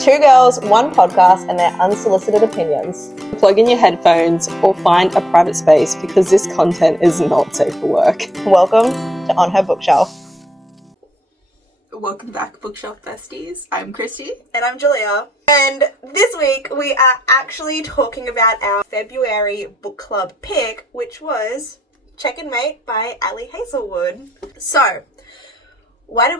Two girls, one podcast, and their unsolicited opinions. Plug in your headphones or find a private space because this content is not safe for work. Welcome to On Her Bookshelf. Welcome back, Bookshelf Besties. I'm Kristie. And I'm Julia. And this week we are actually talking about our February book club pick, which was Check and Mate by Ali Hazelwood. So, why did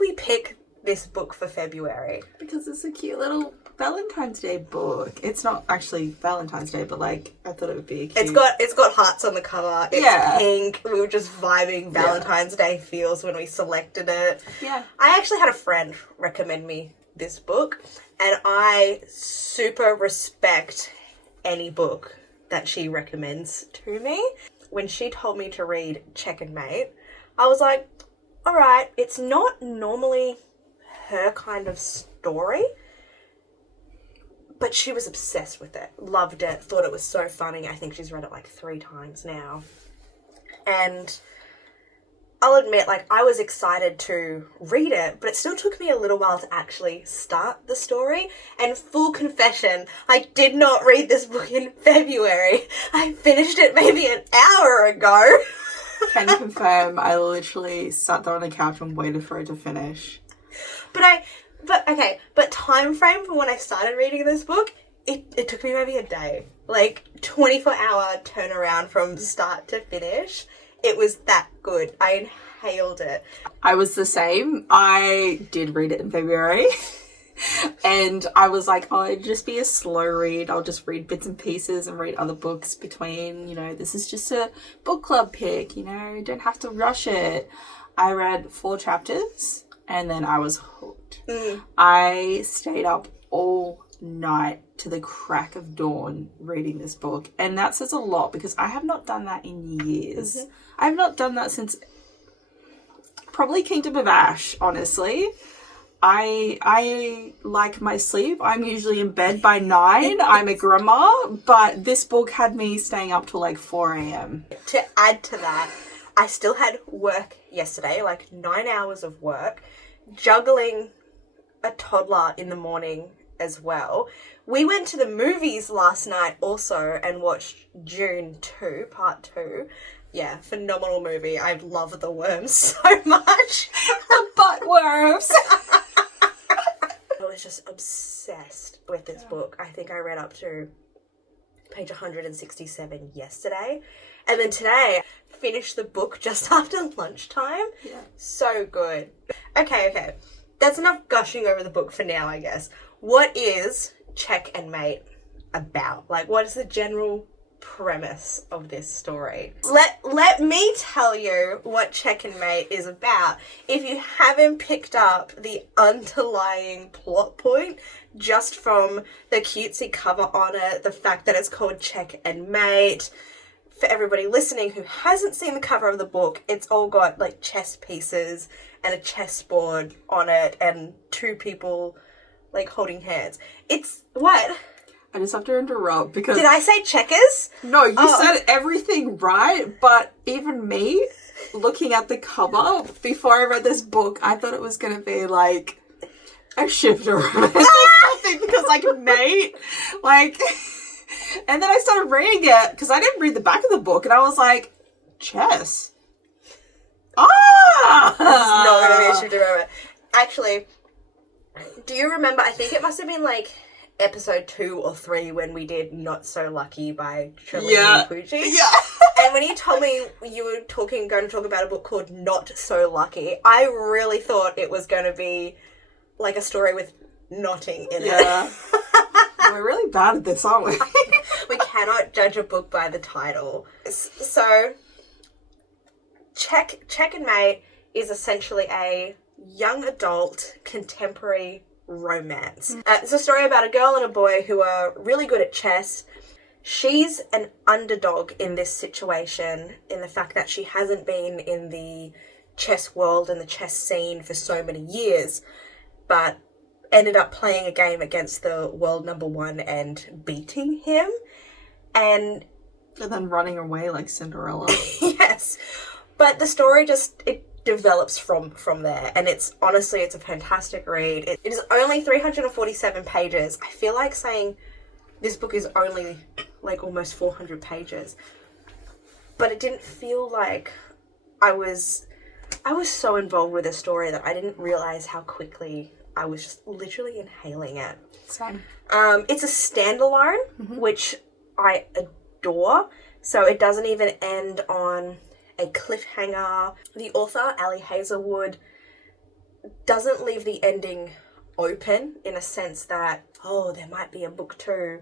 we pick this book for February? Because it's a cute little Valentine's Day book. It's not actually Valentine's Day, but I thought it would be cute. It's got hearts on the cover. It's pink. We were just vibing Valentine's Day feels when we selected it. Yeah. I actually had a friend recommend me this book, and I super respect any book that she recommends to me. When she told me to read Check and Mate, I was like, all right, it's not normally her kind of story, but she was obsessed with it, loved it, thought it was so funny. I think she's read it 3 times now. And I'll admit, I was excited to read it, but it still took me a little while to actually start the story. And full confession, I did not read this book in February. I finished it maybe an hour ago. Can confirm, I literally sat there on the couch and waited for it to finish. But time frame for when I started reading this book, it took me maybe a day. 24-hour turnaround from start to finish. It was that good. I inhaled it. I was the same. I did read it in February. And I was like, oh, it'd just be a slow read. I'll just read bits and pieces and read other books between, this is just a book club pick, don't have to rush it. I read 4 chapters and then I was hooked. I stayed up all night to the crack of dawn reading this book. And that says a lot because I have not done that in years. Mm-hmm. I have not done that since probably Kingdom of Ash, honestly. I like my sleep. I'm usually in bed by 9. I'm a grandma, but this book had me staying up till 4 a.m. To add to that, I still had work yesterday, 9 hours of work, juggling a toddler in the morning as well. We went to the movies last night also and watched June 2, part 2. Yeah, phenomenal movie. I love the worms so much. The butt worms. I was just obsessed with this book. I think I read up to page 167 yesterday. And then today, finished the book just after lunchtime. Yeah. So good. Okay. That's enough gushing over the book for now, I guess. What is Check and Mate about? What is the general premise of this story? Let me tell you what Check and Mate is about. If you haven't picked up the underlying plot point just from the cutesy cover on it, the fact that it's called Check and Mate. For everybody listening who hasn't seen the cover of the book, it's all got chess pieces and a chessboard on it and 2 people holding hands. It's what? I just have to interrupt because... Did I say checkers? No, you said everything right, but even me, looking at the cover, before I read this book, I thought it was going to be a shifter or something because mate, and then I started reading it because I didn't read the back of the book and I was like, chess. It's not going to be a shifter moment. Actually, do you remember, I think it must have been episode 2 or 3 when we did Not So Lucky by Trilini Pucci. Yeah. And when you told me you were going to talk about a book called Not So Lucky, I really thought it was going to be a story with knotting in it. We're really bad at this, aren't we? We cannot judge a book by the title. So, Check and Mate is essentially a young adult contemporary romance. It's a story about a girl and a boy who are really good at chess. She's an underdog in this situation in the fact that she hasn't been in the chess world and the chess scene for so many years, but ended up playing a game against the world number 1 and beating him. And then running away like Cinderella. Yes. But the story develops from there. And it's a fantastic read. It is only 347 pages. I feel like saying this book is only like almost 400 pages. But it didn't feel like I was so involved with the story that I didn't realize how quickly I was just literally inhaling it. Same. It's a standalone, which I adore. So it doesn't even end on a cliffhanger. The author, Ali Hazelwood, doesn't leave the ending open in a sense that, oh, there might be a book 2.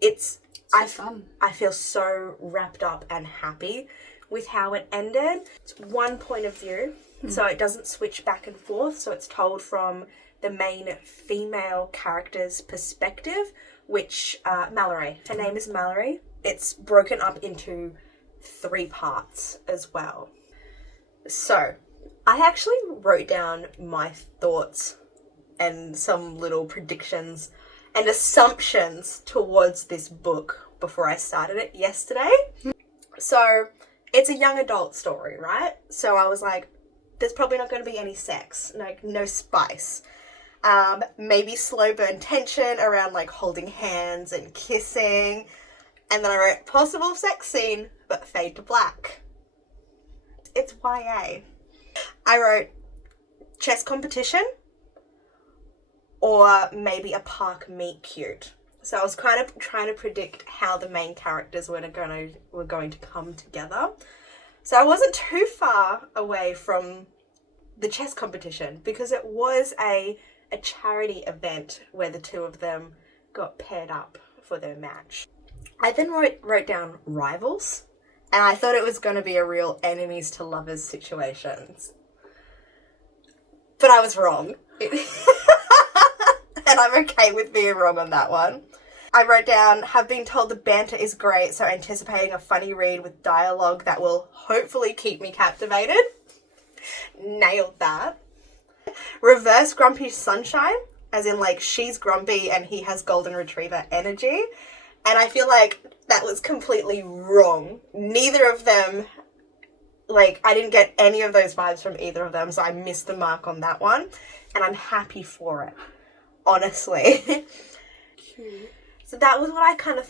It's fun. I feel so wrapped up and happy with how it ended. It's one point of view, so it doesn't switch back and forth. So it's told from the main female character's perspective, which Mallory. Her name is Mallory. It's broken up into 3 parts as well. So I actually wrote down my thoughts and some little predictions and assumptions towards this book before I started it yesterday. So it's a young adult story, right? So I was like, there's probably not going to be any sex, like no spice. Maybe slow burn tension around like holding hands and kissing. And then I wrote possible sex scene, but fade to black. It's YA. I wrote chess competition or maybe a park meet cute. So I was kind of trying to predict how the main characters were going to come together. So I wasn't too far away from the chess competition because it was a charity event where the two of them got paired up for their match. I then wrote down rivals, and I thought it was going to be a real enemies to lovers situation. But I was wrong. And I'm okay with being wrong on that one. I wrote down, have been told the banter is great, so anticipating a funny read with dialogue that will hopefully keep me captivated. Nailed that. Reverse grumpy sunshine, as in like she's grumpy and he has golden retriever energy. And I feel like that was completely wrong. Neither of them, like, I didn't get any of those vibes from either of them, so I missed the mark on that one. And I'm happy for it, honestly. Cute. So that was what I kind of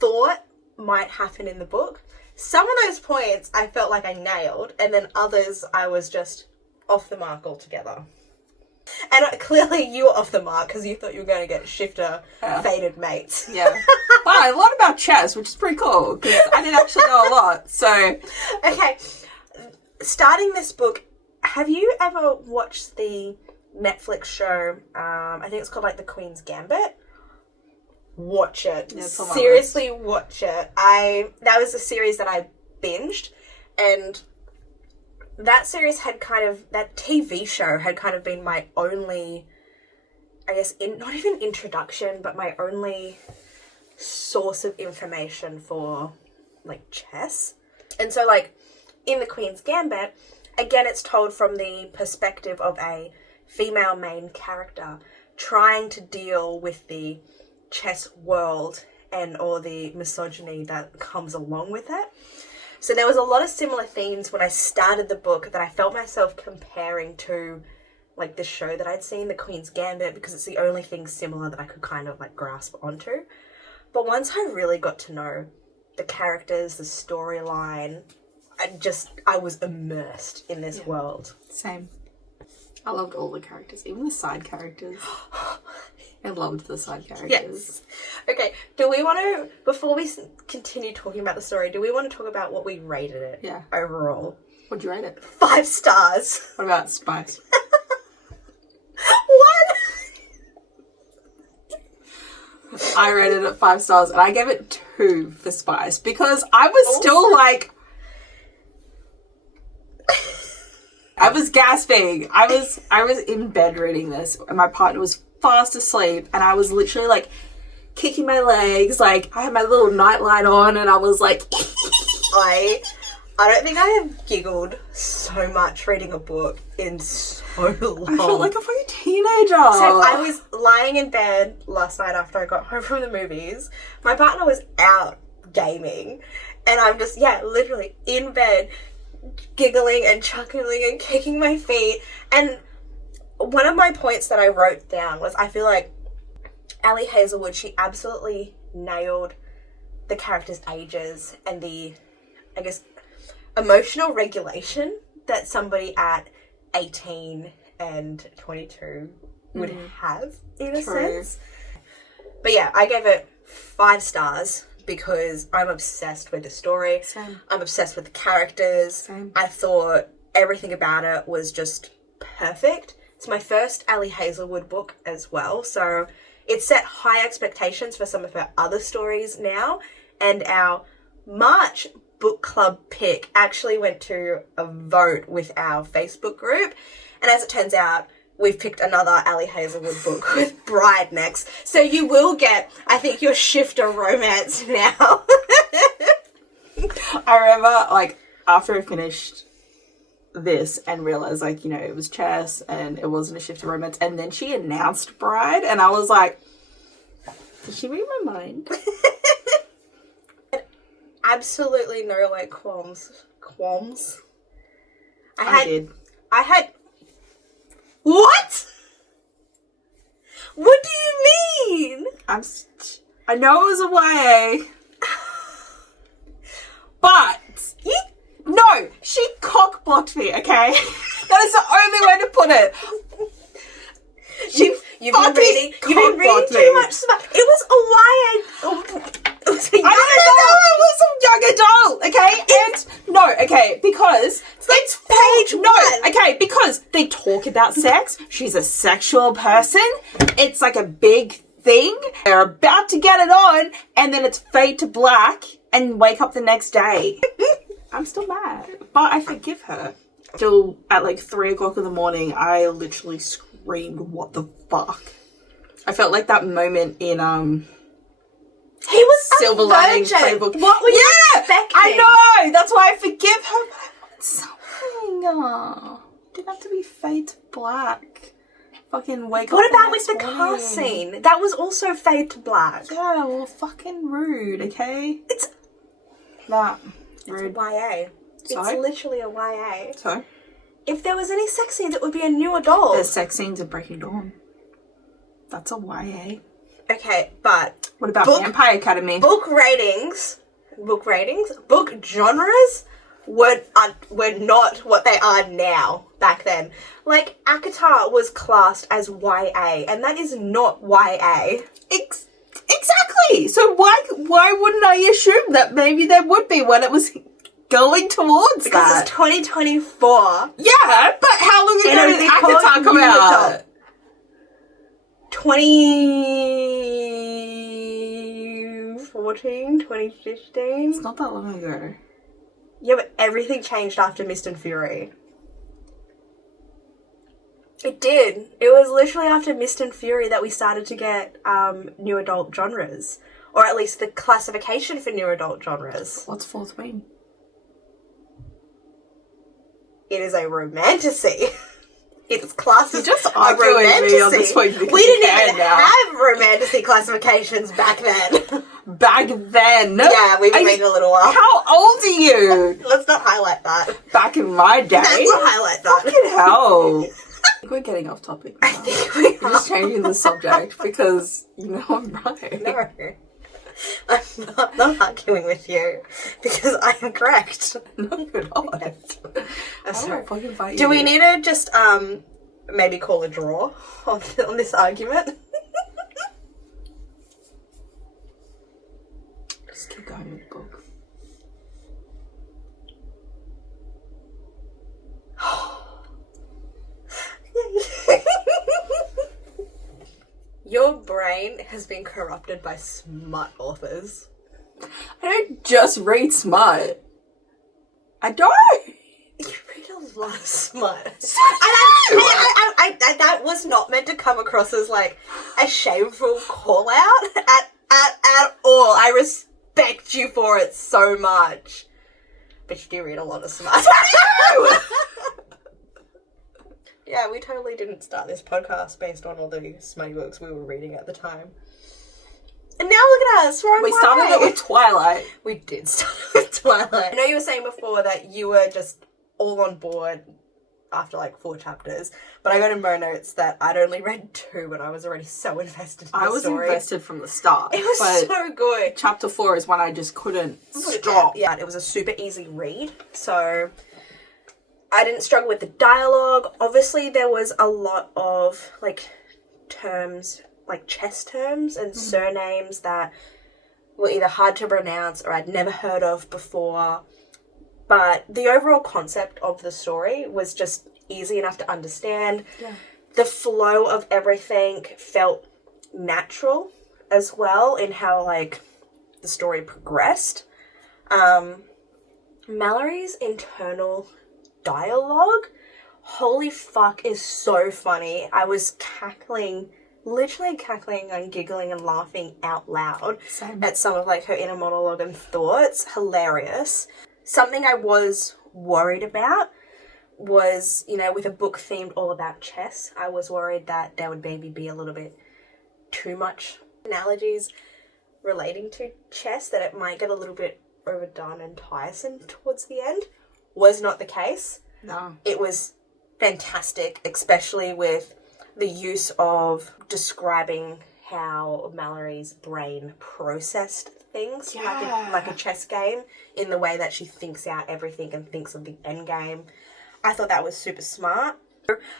thought might happen in the book. Some of those points I felt like I nailed, and then others I was just off the mark altogether. And clearly you were off the mark because you thought you were going to get shifter fated mates. Yeah. But I learned about chess, which is pretty cool because I didn't actually know a lot. So, okay, starting this book, have you ever watched the Netflix show? I think it's called like The Queen's Gambit. Watch it. Yeah, Seriously, watch it. That was a series that I binged, and that series had that TV show had kind of been my only, I guess, not even introduction, but my only source of information for, like, chess. And so, like, in The Queen's Gambit, again, it's told from the perspective of a female main character trying to deal with the chess world and all the misogyny that comes along with it. So there was a lot of similar themes when I started the book that I felt myself comparing to, like, the show that I'd seen, The Queen's Gambit, because it's the only thing similar that I could kind of, like, grasp onto. But once I really got to know the characters, the storyline, I was immersed in this world. Same. I loved all the characters, even the side characters. I loved the side characters. Yes. Okay, do we want to, before we continue talking about the story, do we want to talk about what we rated it? Yeah. Overall? What'd you rate it? 5 stars. What about spice? 1. I rated it 5 stars and I gave it 2 for spice because I was still like, I was gasping. I was in bed reading this and my partner was fast asleep and I was literally like kicking my legs, like I had my little nightlight on and I was like I don't think I have giggled so much reading a book in so long. I felt like a fucking teenager. So I was lying in bed last night after I got home from the movies. My partner was out gaming and I'm just, literally in bed giggling and chuckling and kicking my feet. And one of my points that I wrote down was I feel like Ali Hazelwood, she absolutely nailed the characters' ages and the, I guess, emotional regulation that somebody at 18 and 22 would have, in a sense. But yeah, I gave it 5 stars because I'm obsessed with the story. Same. I'm obsessed with the characters. Same. I thought everything about it was just perfect. It's my first Ali Hazelwood book as well, so it set high expectations for some of her other stories now, and our March book club pick actually went to a vote with our Facebook group, and as it turns out, we've picked another Ali Hazelwood book with Bride next, so you will get, I think, your shifter romance now. I remember, like, after I finished this and realized, like, you know, it was chess and it wasn't a shift of romance, and then she announced Bride, and I was like, did she read my mind? Absolutely no, like, qualms. I did. I had... What? What do you mean? I know it was a YA, but no, she cock blocked me, okay? That is the only way to put it. You've been reading too much smut. It was a YA. It was a young I didn't know it was a young adult, okay? And no, okay, because it's page one. Okay, because they talk about sex. She's a sexual person. It's like a big thing. They're about to get it on, and then it's fade to black and wake up the next day. I'm still mad, but I forgive her. Till at like 3 o'clock in the morning, I literally screamed, "What the fuck!" I felt like that moment in he was Silver a Lining virgin. Playbook. What were you expecting? I know. That's why I forgive her. But I want something. Didn't have to be fade to black. Fucking wake up. What about with the the next car morning. scene? That was also fade to black. Yeah, well, fucking rude. Okay. It's That It's a rude. YA. So? It's literally a YA. So If there was any sex scenes, it would be a new adult. there's sex scenes in Breaking Dawn. That's a YA. Okay, but What about Vampire Academy? book genres were not what they are now back then. Like, ACOTAR was classed as YA, and that is not YA. Exactly. So why wouldn't I assume that maybe there would be when it was going towards Because that? it's 2024. Yeah, but how long ago did ACOTAR come out? 2014, 2015. It's not that long ago. Yeah, but everything changed after Mist and Fury. It did. It was literally after Mist and Fury that we started to get new adult genres. Or at least the classification for new adult genres. What's Fourth Wing? It is a romantasy. It is classed as just a arguing with me on romantasy. this point because We you didn't can even now. have romantasy classifications back then. Back then? Yeah, we've been waiting a little while. How old are you? Let's not highlight that. Back in my day? Let's not highlight that. Fucking hell. I think we're getting off topic now. I think we We're just changing the subject because, you know, I'm right. No. I'm not arguing with you because I am correct. No, you're not. I'm sorry. I'll fucking fight you. Do we need to just maybe call a draw on this argument? Just keep going with the book. Your brain has been corrupted by smut authors. I don't just read smut. I don't. You read a lot of smut. And So I that was not meant to come across as like a shameful call out at all. I respect you for it so much. But you do read a lot of smut. Yeah, we totally didn't start this podcast based on all the smutty books we were reading at the time. And now look at us, we're on we started it with Twilight. We did start with Twilight. I know you were saying before that you were just all on board after like 4 chapters. But I got in my notes that I'd only read 2 and I was already so invested in the story. invested from the start. It was so good. Chapter 4 is when I just couldn't stop. Yeah, it was a super easy read. So I didn't struggle with the dialogue. Obviously, there was a lot of like terms, like chess terms and surnames that were either hard to pronounce or I'd never heard of before. But the overall concept of the story was just easy enough to understand. Yeah. The flow of everything felt natural as well in how, like, the story progressed. Mallory's internal dialogue, holy fuck, is so funny. I was literally cackling and giggling and laughing out loud at some of, like, her inner monologue and thoughts. Hilarious. Something I was worried about was, you know, with a book themed all about chess, I was worried that there would maybe be a little bit too much analogies relating to chess, that it might get a little bit overdone and tiresome towards the end. Was not the case. No. It was fantastic, especially with the use of describing how Mallory's brain processed things, like a chess game, in the way that she thinks out everything and thinks of the end game. I thought that was super smart.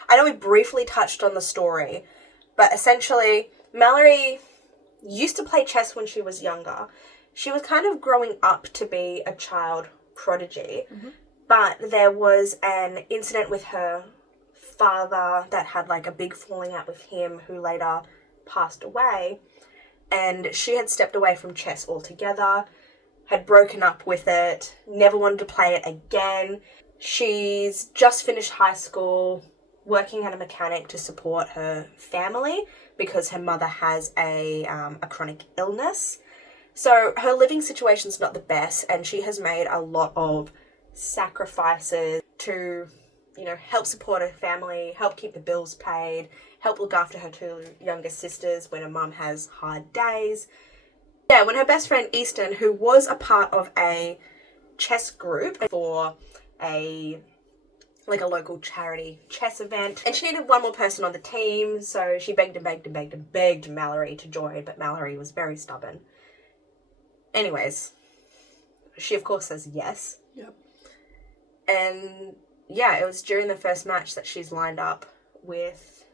I know we briefly touched on the story, but essentially Mallory used to play chess when she was younger. She was kind of growing up to be a child prodigy, but there was an incident with her father that had like a big falling out with him, who later passed away, and she had stepped away from chess altogether, had broken up with it, never wanted to play it again. She's just finished high school, working at a mechanic to support her family because her mother has a chronic illness. So her living situation's not the best, and she has made a lot of sacrifices to, you know, help support her family, help keep the bills paid, help look after her 2 younger sisters when her mum has hard days. Yeah, when her best friend Easton, who was a part of a chess group for a local charity chess event, and she needed one more person on the team, so she begged and begged and begged and begged Mallory to join, but Mallory was very stubborn. Anyways, she of course says yes. Yep. And yeah, it was during the first match that she's lined up with,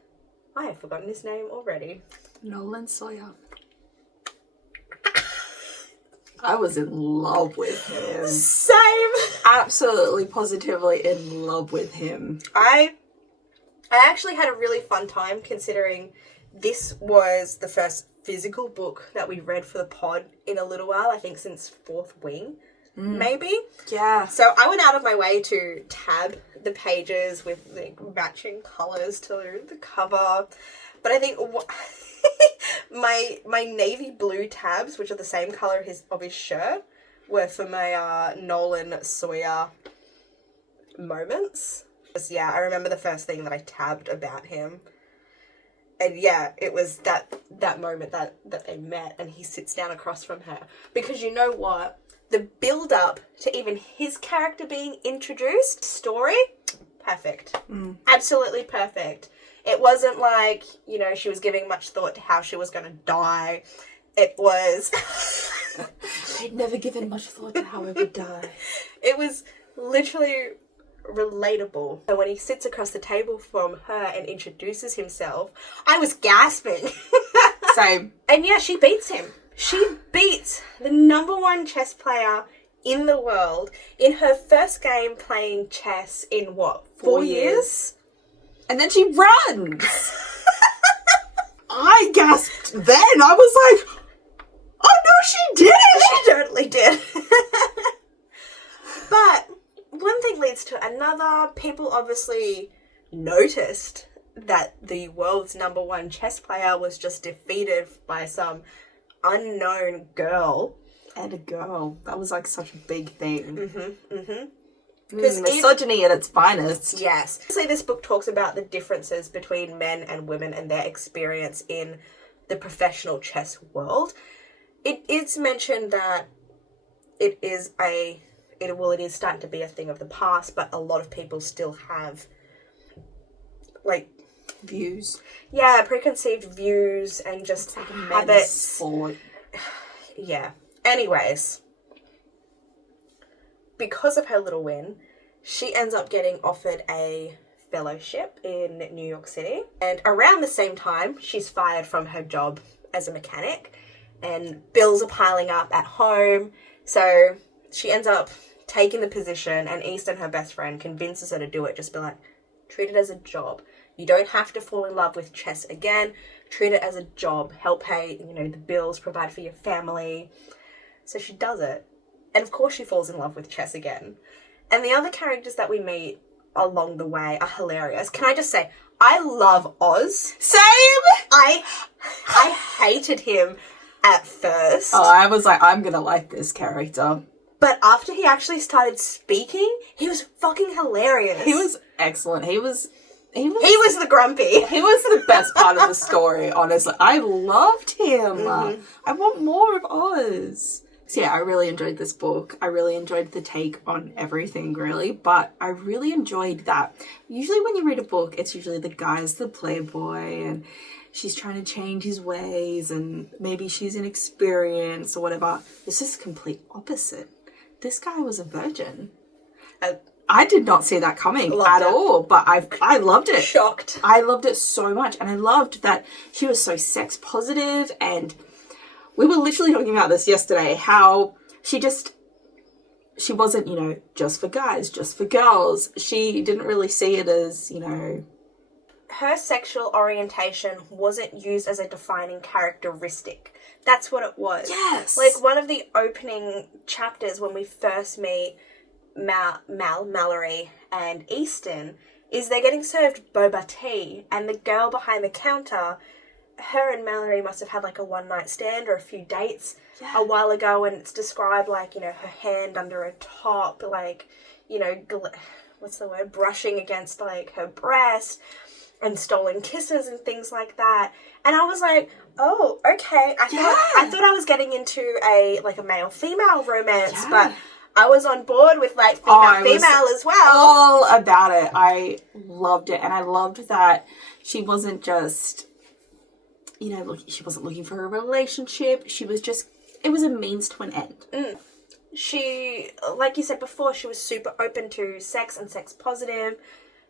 I have forgotten his name already. Nolan Sawyer. I was in love with him. Same! Absolutely, positively in love with him. I actually had a really fun time, considering this was the first physical book that we read for the pod in a little while, I think since Fourth Wing, maybe. Yeah. So I went out of my way to tab the pages with the matching colours to the cover. But I think my navy blue tabs, which are the same colour of his shirt, were for my Nolan Sawyer moments. Yeah, I remember the first thing that I tabbed about him. And yeah, it was that moment that they met and he sits down across from her. Because you know what? The build-up to even his character being introduced, story, perfect. Absolutely perfect. It wasn't like, you know, she was giving much thought to how she was going to die. It was... I'd never given much thought to how I would die. It was literally relatable. So when he sits across the table from her and introduces himself, I was gasping. Same. And yeah, she beats him. She beats the #1 chess player in the world in her first game playing chess in what, 4 years? And then she runs. I gasped then. I was like, oh no, she did it. She totally did. But one thing leads to another. People obviously noticed that the world's '1 chess player was just defeated by some unknown girl. And a girl. That was like such a big thing. Because misogyny at its finest. Yes. Obviously, this book talks about the differences between men and women and their experience in the professional chess world. It is mentioned that it is a it is starting to be a thing of the past, but a lot of people still have, like, Views. yeah, preconceived views and just Like a men's habits. sport. Yeah. Anyways, because of her little win, she ends up getting offered a fellowship in New York City. And around the same time, she's fired from her job as a mechanic. And bills are piling up at home. So she ends up taking the position, and Easton, her best friend, convinces her to do it. Just be like, treat it as a job. You don't have to fall in love with chess again. Treat it as a job. Help pay, the bills, provide for your family. So she does it. And of course she falls in love with chess again. And the other characters that we meet along the way are hilarious. Can I just say, I love Oz. Same! I hated him at first. Oh, I was like, I'm gonna like this character. But after he actually started speaking, he was fucking hilarious. He was excellent. He was the grumpy. He was the best part of the story, honestly. I loved him. Mm-hmm. I want more of Oz. So yeah, I really enjoyed this book. I really enjoyed the take on everything, really. But I really enjoyed that. Usually when you read a book, it's usually the guy's the playboy and she's trying to change his ways and maybe she's inexperienced or whatever. This is complete opposite. This guy was a virgin. I did not see that coming at all, but I loved it. Shocked. I loved it so much, and I loved that she was so sex positive, and we were literally talking about this yesterday, how she wasn't, just for guys, just for girls. She didn't really see it as, Her sexual orientation wasn't used as a defining characteristic. That's what it was. Yes. Like, one of the opening chapters when we first meet Mallory and Easton is they're getting served boba tea, and the girl behind the counter, her and Mallory must have had like a one-night stand or a few dates a while ago, and it's described like, her hand under her top, like, what's the word, brushing against like her breast, and stolen kisses and things like that. And I was like, oh, okay. I thought I was getting into a male-female romance, but I was on board with like female as well. All about it. I loved it, and I loved that she wasn't just, she wasn't looking for a relationship. She was just, it was a means to an end. She, like you said before, she was super open to sex and sex positive,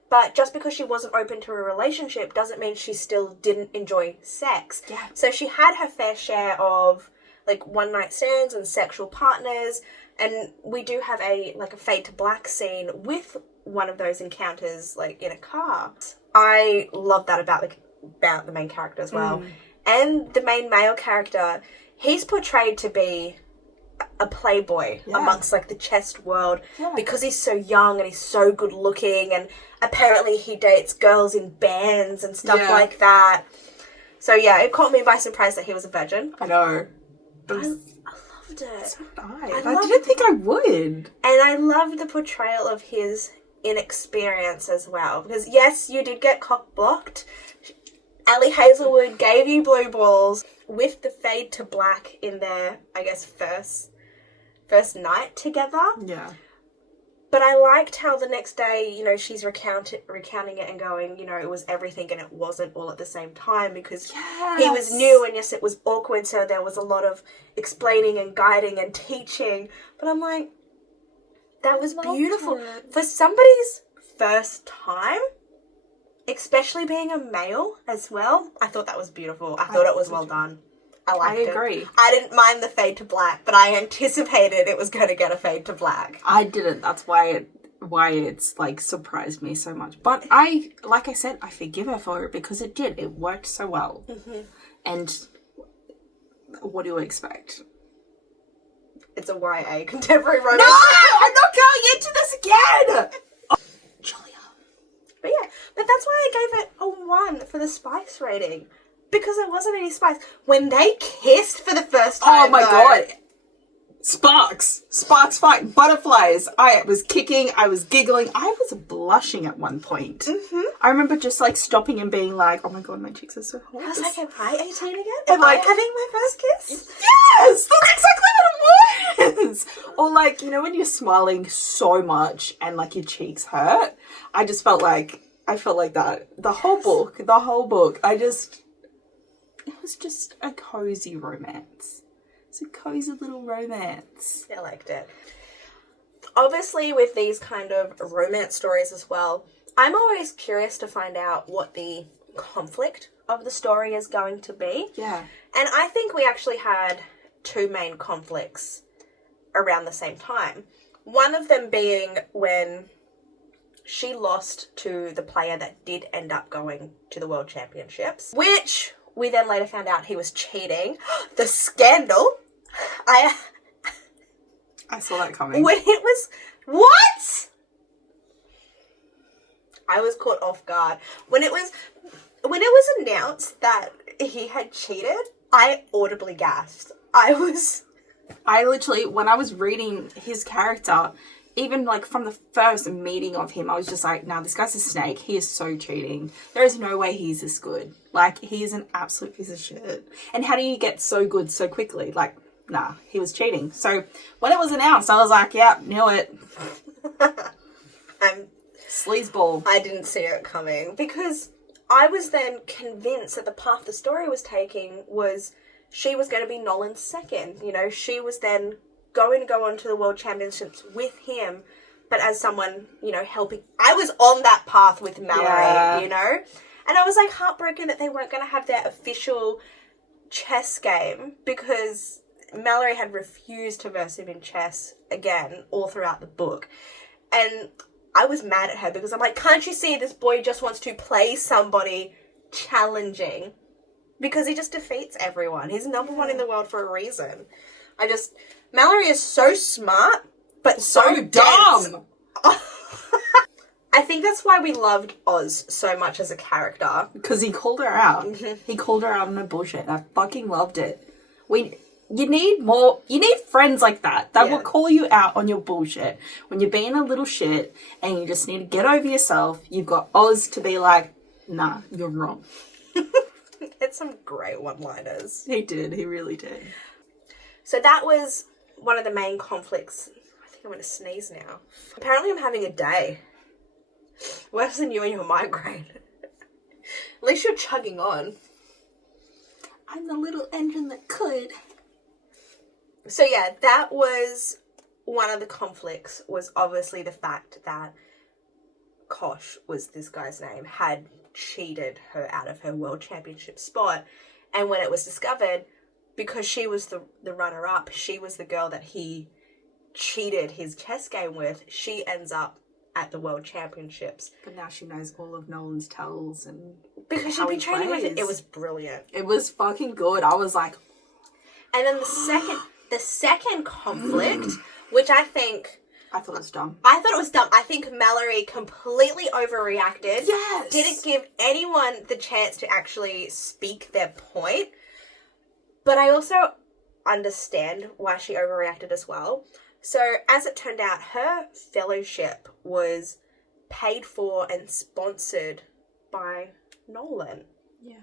but just because she wasn't open to a relationship doesn't mean she still didn't enjoy sex. Yeah. So she had her fair share of like one night stands and sexual partners. And we do have a fade to black scene with one of those encounters, like, in a car. I love that about the main character as well. And the main male character, he's portrayed to be a playboy amongst, like, the chess world because he's so young and he's so good looking, and apparently he dates girls in bands and stuff like that. So, yeah, it caught me by surprise that he was a virgin. I know. I loved it. So I didn't think I would. And I loved the portrayal of his inexperience as well. Because, yes, you did get cock-blocked. Ali Hazelwood gave you blue balls with the fade to black in their, I guess, first night together. Yeah. But I liked how the next day, she's recounting it and going, it was everything and it wasn't all at the same time, because he was new, and yes, it was awkward, so there was a lot of explaining and guiding and teaching. But I'm like, that was beautiful. For somebody's first time, especially being a male as well, I thought that was beautiful. I thought it was well done. I agree. I didn't mind the fade to black, but I anticipated it was going to get a fade to black. I didn't. That's why it's like surprised me so much. But like I said, I forgive her for it because it did. It worked so well. And what do you expect? It's a YA contemporary romance. No! I'm not going into this again! Julia. But yeah, but that's why I gave it a 1 for the spice rating. Because there wasn't any spice. When they kissed for the first time, oh my god. Sparks fight, butterflies. I was kicking, I was giggling, I was blushing at one point. I remember just like stopping and being like, oh my god, my cheeks are so hot. I was like, am I 18 again? Am I having my first kiss? Yes! That's exactly what it Yes. Or like, you know, when you're smiling so much and like your cheeks hurt. I felt like that. The whole book. It was just a cozy romance. It's a cozy little romance. I liked it. Obviously, with these kind of romance stories as well, I'm always curious to find out what the conflict of the story is going to be. Yeah. And I think we actually had two main conflicts around the same time. One of them being when she lost to the player that did end up going to the World Championships, which we then later found out he was cheating. The scandal. I saw that coming. When it was... What? I was caught off guard. When it was announced that he had cheated, I audibly gasped. I literally, when I was reading his character, even like from the first meeting of him, I was just like, nah, this guy's a snake. He is so cheating. There is no way he's this good. Like, he is an absolute piece of shit. And how do you get so good so quickly? Like, nah, he was cheating. So when it was announced, I was like, yeah, knew it. Sleazeball. I didn't see it coming because I was then convinced that the path the story was taking was she was going to be Nolan's second. You know, she was then going to go on to the World Championships with him, but as someone, you know, helping. I was on that path with Mallory, you know? And I was like heartbroken that they weren't going to have their official chess game because Mallory had refused to verse him in chess again all throughout the book. And I was mad at her because I'm like, can't you see this boy just wants to play somebody challenging? Because he just defeats everyone. He's number one in the world for a reason. Mallory is so smart, but so dumb. I think that's why we loved Oz so much as a character. Because he called her out. He called her out on her bullshit. And I fucking loved it. You need friends like that will call you out on your bullshit. When you're being a little shit and you just need to get over yourself, you've got Oz to be like, nah, you're wrong. It's some great one-liners. He did. He really did. So that was one of the main conflicts. I think I'm going to sneeze now. Apparently I'm having a day. Worse than you and your migraine. At least you're chugging on. I'm the little engine that could. So yeah, that was one of the conflicts, was obviously the fact that Kosh was this guy's name, had cheated her out of her world championship spot. And when it was discovered, because she was the runner-up, she was the girl that he cheated his chess game with, she ends up at the world championships. But now she knows all of Nolan's tells and because she'd been training with it. It was brilliant. It was fucking good. I was like... And then the second conflict, which I thought it was dumb. I think Mallory completely overreacted. Yes. Didn't give anyone the chance to actually speak their point. But I also understand why she overreacted as well. So, as it turned out, her fellowship was paid for and sponsored by Nolan. Yeah.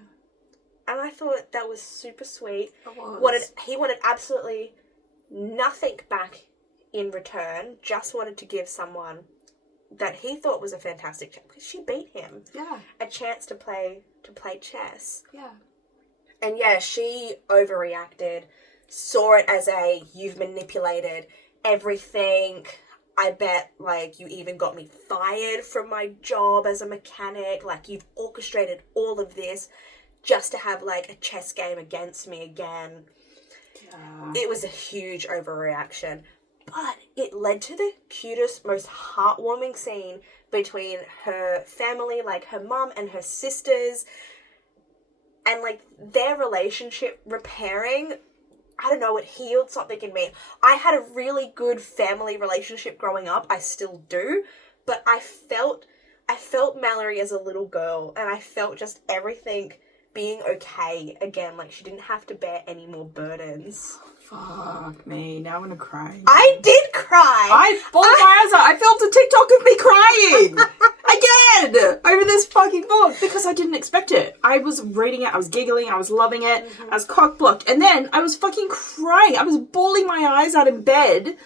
And I thought that was super sweet. It was. He wanted absolutely nothing back in return, just wanted to give someone that he thought was a fantastic chance, because she beat him. Yeah. A chance to play chess. Yeah. And yeah, she overreacted, saw it as you've manipulated everything. I bet, like, you even got me fired from my job as a mechanic. Like, you've orchestrated all of this just to have, like, a chess game against me again. Yeah. It was a huge overreaction. But it led to the cutest, most heartwarming scene between her family, like her mum and her sisters, and, like, their relationship repairing. I don't know, it healed something in me. I had a really good family relationship growing up. I still do. But I felt Mallory as a little girl, and I felt just everything being okay again. Like, she didn't have to bear any more burdens. Fuck me. Now I'm gonna cry. I did cry! I bawled my eyes out. I filmed a TikTok of me crying! bed over this fucking book because I didn't expect it. I was reading it, I was giggling, I was loving it, I was cock-blocked, and then I was fucking crying. I was bawling my eyes out in bed.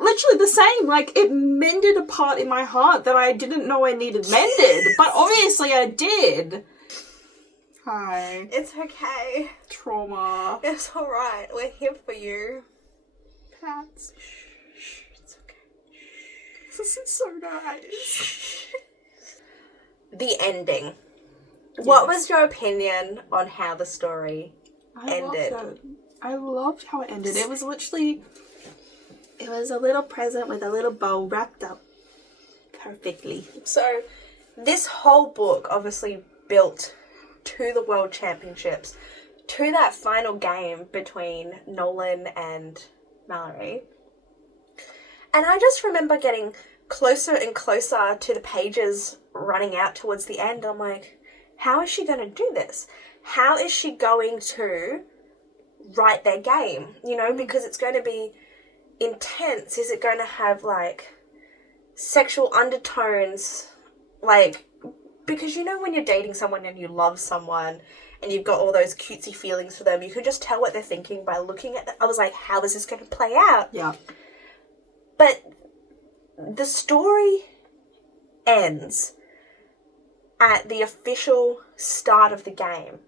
Literally the same, like, it mended a part in my heart that I didn't know I needed mended, but obviously I did. Hi. It's okay. Trauma. It's alright. We're here for you. Pats. It's okay. This is so nice. The ending. What was your opinion on how the story ended? I loved how it ended. It was literally... It was a little present with a little bow wrapped up perfectly. So, this whole book obviously built to the World Championships, to that final game between Nolan and Mallory. And I just remember getting closer and closer to the pages running out towards the end. I'm like, how is she going to do this? How is she going to write their game? You know, because it's going to be intense. Is it going to have, like, sexual undertones? Like, because you know when you're dating someone and you love someone and you've got all those cutesy feelings for them, you can just tell what they're thinking by looking at them. I was like, how is this going to play out? Yeah. But the story ends at the official start of the game.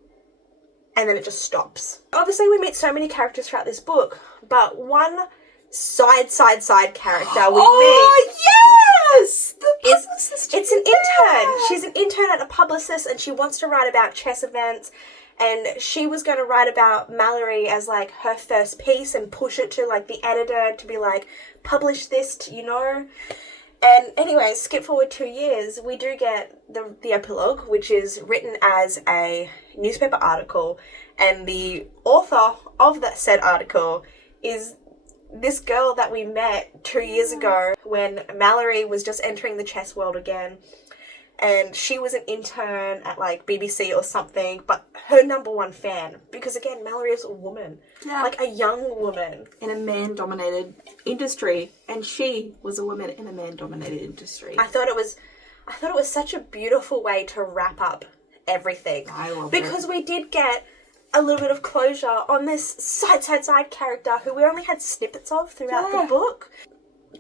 And then it just stops. Obviously, we meet so many characters throughout this book, but one side character we meet... Yes! The publicist. It's an intern. She's an intern at a publicist and she wants to write about chess events. And she was going to write about Mallory as, like, her first piece and push it to, like, the editor to be like, publish this, you know? And anyway, skip forward 2 years, we do get the epilogue, which is written as a newspaper article. And the author of that said article is this girl that we met 2 years ago when Mallory was just entering the chess world again. And she was an intern at, like, BBC or something, but her number one fan. Because, again, Mallory is a woman. Yeah. Like, a young woman. In a man-dominated industry. And she was a woman in a man-dominated industry. I thought it was such a beautiful way to wrap up everything. I love it. Because we did get a little bit of closure on this side character who we only had snippets of throughout the book.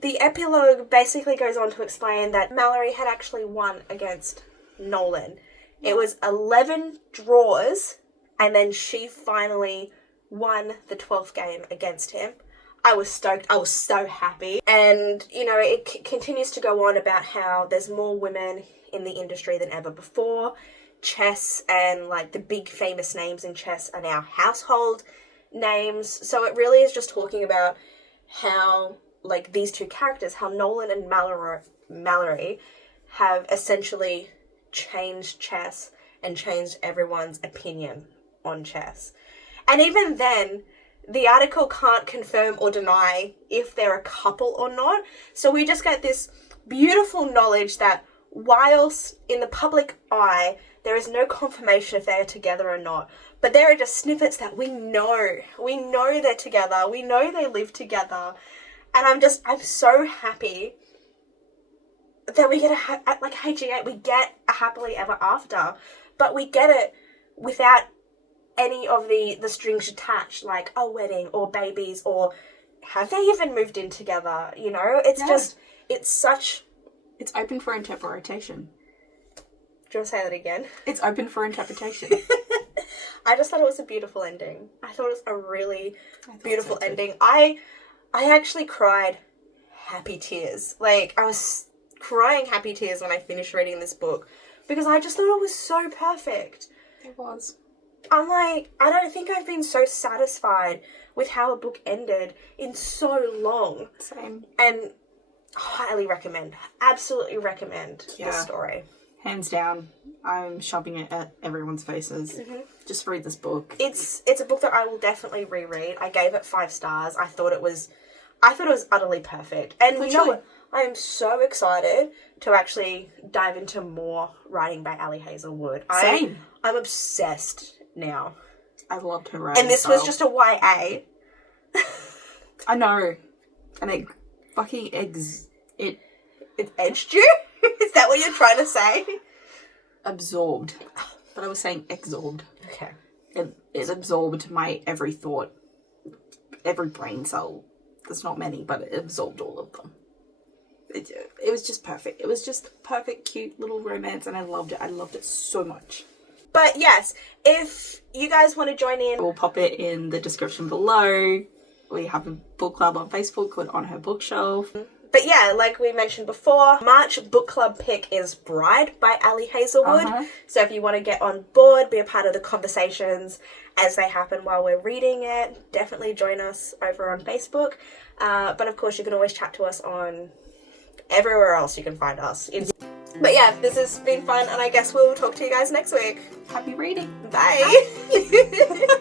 The epilogue basically goes on to explain that Mallory had actually won against Nolan. It was 11 draws, and then she finally won the 12th game against him. I was stoked. I was so happy. And, you know, it continues to go on about how there's more women in the industry than ever before. Chess and, like, the big famous names in chess are now household names. So it really is just talking about how, like, these two characters, how Nolan and Mallory have essentially changed chess and changed everyone's opinion on chess. And even then, the article can't confirm or deny if they're a couple or not. So we just get this beautiful knowledge that whilst in the public eye, there is no confirmation if they're together or not. But there are just snippets that we know. We know they're together. We know they live together. And I'm so happy that we get like HG8, we get a happily ever after. But we get it without any of the strings attached, like a wedding or babies or have they even moved in together, you know? It's just, it's open for interpretation. Do you want to say that again? It's open for interpretation. I just thought it was a beautiful ending. I thought it was a really beautiful ending. I actually cried happy tears. Like, I was crying happy tears when I finished reading this book because I just thought it was so perfect. It was. I'm like, I don't think I've been so satisfied with how a book ended in so long. Same. And highly recommend, absolutely recommend this story. Hands down, I'm shoving it at everyone's faces. Mm-hmm. Just read this book. It's a book that I will definitely reread. I gave it 5 stars. I thought it was utterly perfect. And you know what? I am so excited to actually dive into more writing by Ali Hazelwood. Same. I'm obsessed now. I loved her writing. And this was just a YA. I know. And it fucking It edged you? Is that what you're trying to say? Absorbed. But I was saying absorbed. Okay. It absorbed my every thought, every brain cell. There's not many, but it absorbed all of them. It was just perfect. It was just perfect, cute little romance, and I loved it. I loved it so much. But yes, if you guys want to join in, We'll pop it in the description below. We have a book club on Facebook called On Her Bookshelf. but yeah, like we mentioned before, March book club pick is Bride by Ali Hazelwood. So if you want to get on board, be a part of the conversations as they happen while we're reading it, definitely join us over on Facebook. But of course, you can always chat to us on everywhere else you can find us. But yeah, this has been fun, and I guess we'll talk to you guys next week. Happy reading. Bye.